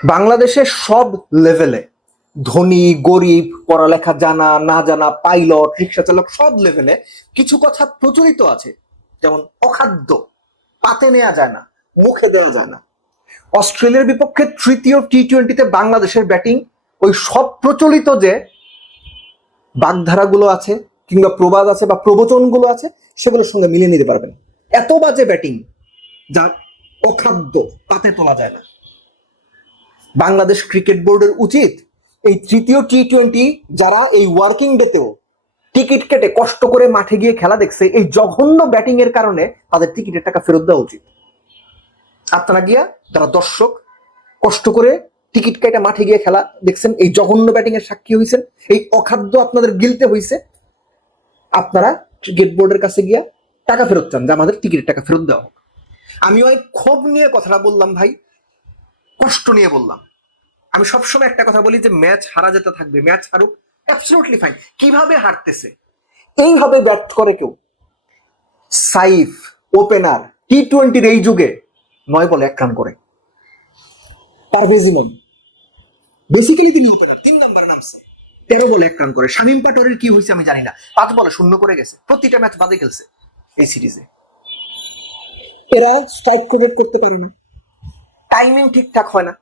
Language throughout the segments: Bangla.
বাংলাদেশের সব লেভেলে ধনী গরিব পড়ালেখা জানা না জানা পাইলট রিক্সা চালক সব লেভেলে কিছু কথা প্রচলিত আছে, যেমন অখাদ্য, পাতে নেওয়া যায় না, মুখে দেওয়া যায় না। অস্ট্রেলিয়ার বিপক্ষে তৃতীয় টি-20-তে বাংলাদেশের ব্যাটিং ওই সব প্রচলিত যে বাগধারাগুলো আছে কিংবা প্রবাদ আছে বা প্রবচনগুলো আছে সেগুলোর সঙ্গে মিলিয়ে নিতে পারবেন। এত বাজে ব্যাটিং যা অখাদ্য, পাতে তোলা যায় না। বাংলাদেশ ক্রিকেট বোর্ডের উচিত এই তৃতীয় টি-20 যারা এই ওয়ার্কিং ডেতেও টিকিট কেটে কষ্ট করে মাঠে গিয়ে খেলা দেখছে, এই জঘন্য ব্যাটিং এর কারণে তাদের টিকিটের টাকা ফেরত দেওয়া উচিত। আপনারা গিয়া যারা দর্শক কষ্ট করে টিকিট কেটে মাঠে গিয়ে খেলা দেখছেন, এই জঘন্য ব্যাটিং এর সাক্ষী হয়েছেন, এই অখাদ্য আপনাদের গিলতে হয়েছে, আপনারা ক্রিকেট বোর্ডের কাছে গিয়া টাকা ফেরত চান যে আমাদের টিকিটের টাকা ফেরত দেওয়া হোক। আমি ওই ক্ষোভ নিয়ে কথাটা বললাম ভাই, কষ্ট নিয়ে বললাম। আমি সবসময় একটা কথা বলি যে ম্যাচ হারা যেতে থাকবে, ম্যাচ হারুক, অ্যাবসলিউটলি ফাইন। কিভাবে হারতেছে এইভাবে ব্যাট করে কেউ? সাইফ ওপেনার টি-20-র এই যুগে 9 বলে 1 রান করে। পারভেজ ইমাম বেসিক্যালি তিনি ওপেনার, 3 নম্বরে নামছে, 13 বলে 1 রান করে। শামীম পাটোয়ারির কি হয়েছে আমি জানি না, 5 বলে 0 করে গেছে, প্রতিটা ম্যাচ বাদে খেলছে এই সিরিজে। এরা স্ট্রাইক কোরেট করতে পারে না, টাইমিং ঠিকঠাক হয় না,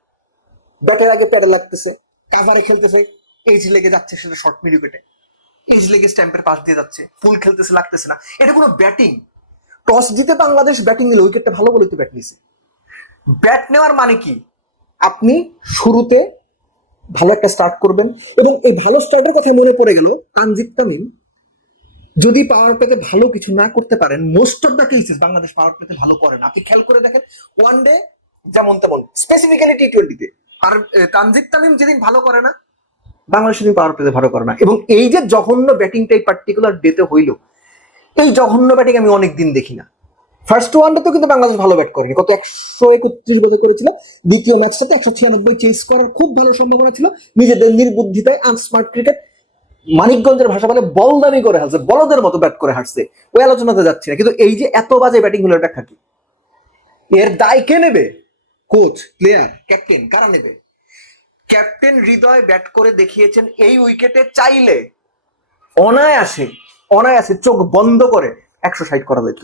ব্যাটের আগে প্যাডে লাগতেছে, কাভারে খেলতেছে, এজ লেগে যাচ্ছে, সেটা শর্ট মিড উইকেটে এজ লেগে স্ট্যাম্পের পাশ দিয়ে যাচ্ছে, ফুল খেলতেছে, লাগতেছে না। এটা কোনো ব্যাটিং? টস জিতে বাংলাদেশ ব্যাটিং নিল, উইকেটটা ভালো বলে তো ব্যাট নিছে। ব্যাট নেওয়ার মানে কি? আপনি শুরুতে ভালো একটা স্টার্ট করবেন, এবং এই ভালো স্টার্টের কথা মনে পড়ে গেল, তানজিদ তামিম যদি পাওয়ার প্লেতে ভালো কিছু না করতে পারেন, most of the cases Bangladesh power প্লেতে ভালো করে না। আপনি খেয়াল করে দেখেন, ওয়ান ডে যেমন তেমন, স্পেসিফিক্যালি টি-20-তে আর তানজিদ তামিম যেদিন ভালো করে না, বাংলাদেশ সেদিন পাওয়ার প্লেতে ভালো করে না। এবং এই যে জঘন্য ব্যাটিংটা এই পার্টিকুলার ডেতে হইল, এই জঘন্য ব্যাটিং আমি অনেকদিন দেখি না। ফার্স্ট ওয়ানডে তো কিন্তু বাংলাদেশ ভালো ব্যাট করেনি, কত 131 বলে করেছিল। দ্বিতীয় ম্যাচটাতে 196 চেস করার খুব ভালো সম্ভাবনা ছিল, নিজেদের নির্বুদ্ধিতায় আনস্মার্ট ক্রিকেট, মানিকগঞ্জের ভাষা বলে বলদামি করে হারছে, বলদের মতো ব্যাট করে হারছে, ওই আলোচনাতে যাচ্ছে না। কিন্তু এই যে এত বাজে ব্যাটিং হলো, ব্যাখ্যা কি? এর দায় কে নেবে? কোচ, প্লেয়ার, ক্যাপ্টেন, কারা নেবে? ক্যাপ্টেন হৃদয় ব্যাট করে দেখিয়েছেন এই উইকেটে চাইলে অনায়াসে অনায়াসে চোখ বন্ধ করে 160 করা যেত।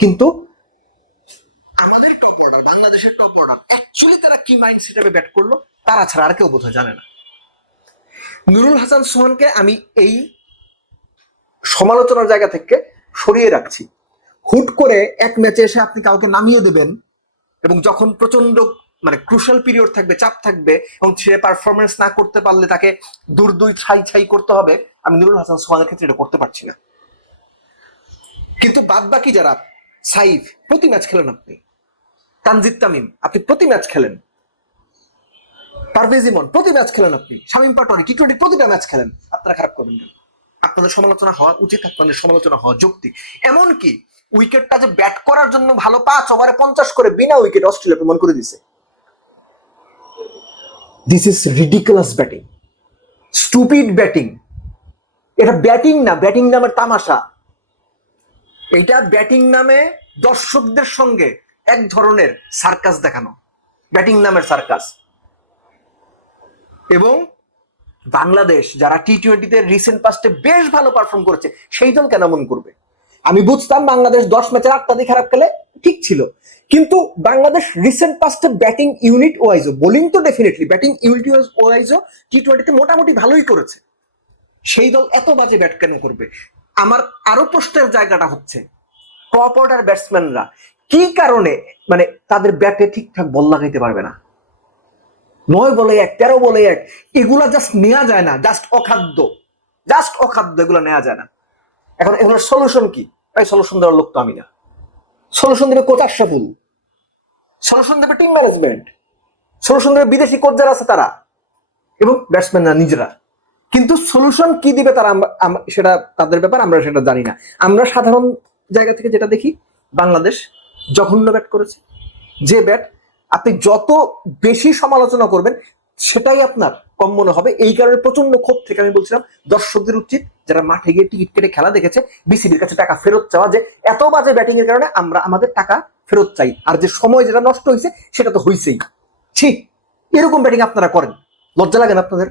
কিন্তু আমাদের টপ অর্ডার, বাংলাদেশের টপ অর্ডার অ্যাকচুয়ালি তারা কি মাইন্ড সেটে ব্যাট করলো তারা ছাড়া আর কেউ বোধহয় জানে না। নুরুল হাসান সোহানকে আমি এই সমালোচনার জায়গা থেকে সরিয়ে রাখছি। হুট করে এক ম্যাচে এসে আপনি কাউকে নামিয়ে দেবেন, এবং যখন প্রচন্ড মানে ক্রুশাল পিরিয়ড থাকবে, চাপ থাকবে, এবং সে পারফরমেন্স না করতে পারলে তাকে দূর দুই ছাই ছাই করতে হবে, আমি নুরুল হাসান সোহানের ক্ষেত্রে এটা করতে পারছি না। কিন্তু বাদ বাকি যারা, সাইফ প্রতি ম্যাচ খেলেন আপনি, তানজিদ তামিম আপনি প্রতি ম্যাচ খেলেন, পারভেজ ইমন প্রতি ম্যাচ খেলেন আপনি, শামীম পাটোয়ারি টি-20 প্রতিটা ম্যাচ খেলেন, আপনারা খারাপ করবেন কেন? আপনাদের সমালোচনা হওয়া উচিত, আপনাদের সমালোচনা হওয়া যৌক্তিক। এমনকি উইকেটটা যে ব্যাট করার জন্য ভালো, 5 ওভারে 50 করে বিনা উইকেট অস্ট্রেলিয়া প্রমাণ করে দিছে। This is ridiculous batting, stupid batting. এটা ব্যাটিং না, ব্যাটিং নামের তামাশা। এটা ব্যাটিং নামে দর্শকদের সঙ্গে এক ধরনের সার্কাস দেখানো, ব্যাটিং নামের সার্কাস। এবং বাংলাদেশ যারা টি-20-তে রিসেন্ট পাস্টে বেশ ভালো পারফর্ম করেছে, সেই দল কেন মন করবে? আমি বুঝতাম বাংলাদেশ 10 ম্যাচের 8টা দিয়ে খারাপ খেলে ঠিক ছিল, কিন্তু বাংলাদেশ রিসেন্ট পাস্টে ব্যাটিং ইউনিট ওয়াইজও, বোলিং তো ডেফিনেটলি, ব্যাটিং ইউনিট ওয়াইজও টি-20-তে মোটামুটি ভালোই করেছে। সেই দল এত বাজে ব্যাট কেন করবে? আমার আরো প্রশ্নের জায়গাটা হচ্ছে, টপ অর্ডার ব্যাটসম্যানরা কি কারণে মানে তাদের ব্যাটে ঠিকঠাক বল লাগাইতে পারবে না? 9 বলে 1, 13 বলে 1, এগুলা জাস্ট নেওয়া যায় না, জাস্ট অখাদ্য, জাস্ট অখাদ্য, এগুলো নেওয়া যায় না। এখন এগুলোর সলিউশন কি? তাই সলিউশন দেওয়ার লোক তো আমি না। সলিউশন দেবে কোচ আশরাফুল, সলিউশন দেবে টিম ম্যানেজমেন্ট, সলিউশন দেবে বিদেশি কোচ যারা আছে তারা, এবং ব্যাটসম্যানরা নিজেরা। কিন্তু সলিউশন কি দিবে তারা, সেটা তাদের ব্যাপার, আমরা সেটা জানি না। আমরা সাধারণ জায়গা থেকে যেটা দেখি, বাংলাদেশ জঘন্য ব্যাট করেছে। যে ব্যাট আপনি যত বেশি সমালোচনা করবেন সেটাই আপনার কম মনে হবে। এই কারণে প্রচন্ড ক্ষোভ থেকে আমি বলছিলাম, দর্শকদের উচিত যারা মাঠে গিয়ে টিকিট কেটে খেলা দেখেছে, বিসিবির কাছে টাকা ফেরত চাওয়া, যে এত বাজে ব্যাটিং এর কারণে আমরা আমাদের টাকা ফেরত চাই। আর যে সময় যেটা নষ্ট হয়েছে সেটা তো হয়েছেই। ঠিক এরকম ব্যাটিং আপনারা করেন, লজ্জা লাগে না আপনাদের?